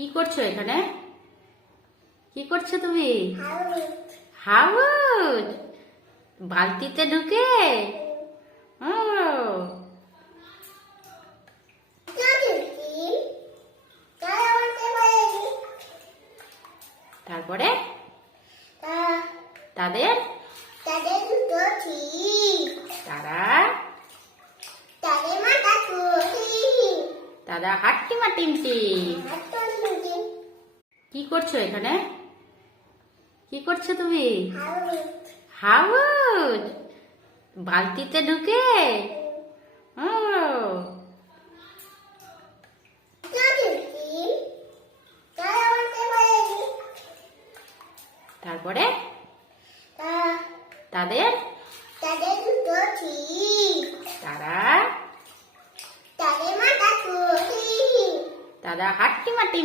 কি করছো এখানে? কি করছো তুমি? হাউস বালতিতে ঢুকে? ও তারপরে তাদের তারা দাদা হাট্টিমা টিমটি। কি করছো এখানে? কি করছো তুমি? হাউস বালতিতে ঢুকে? ও তারপরে তাদের তারা দাদা হাট্টিমা টিম।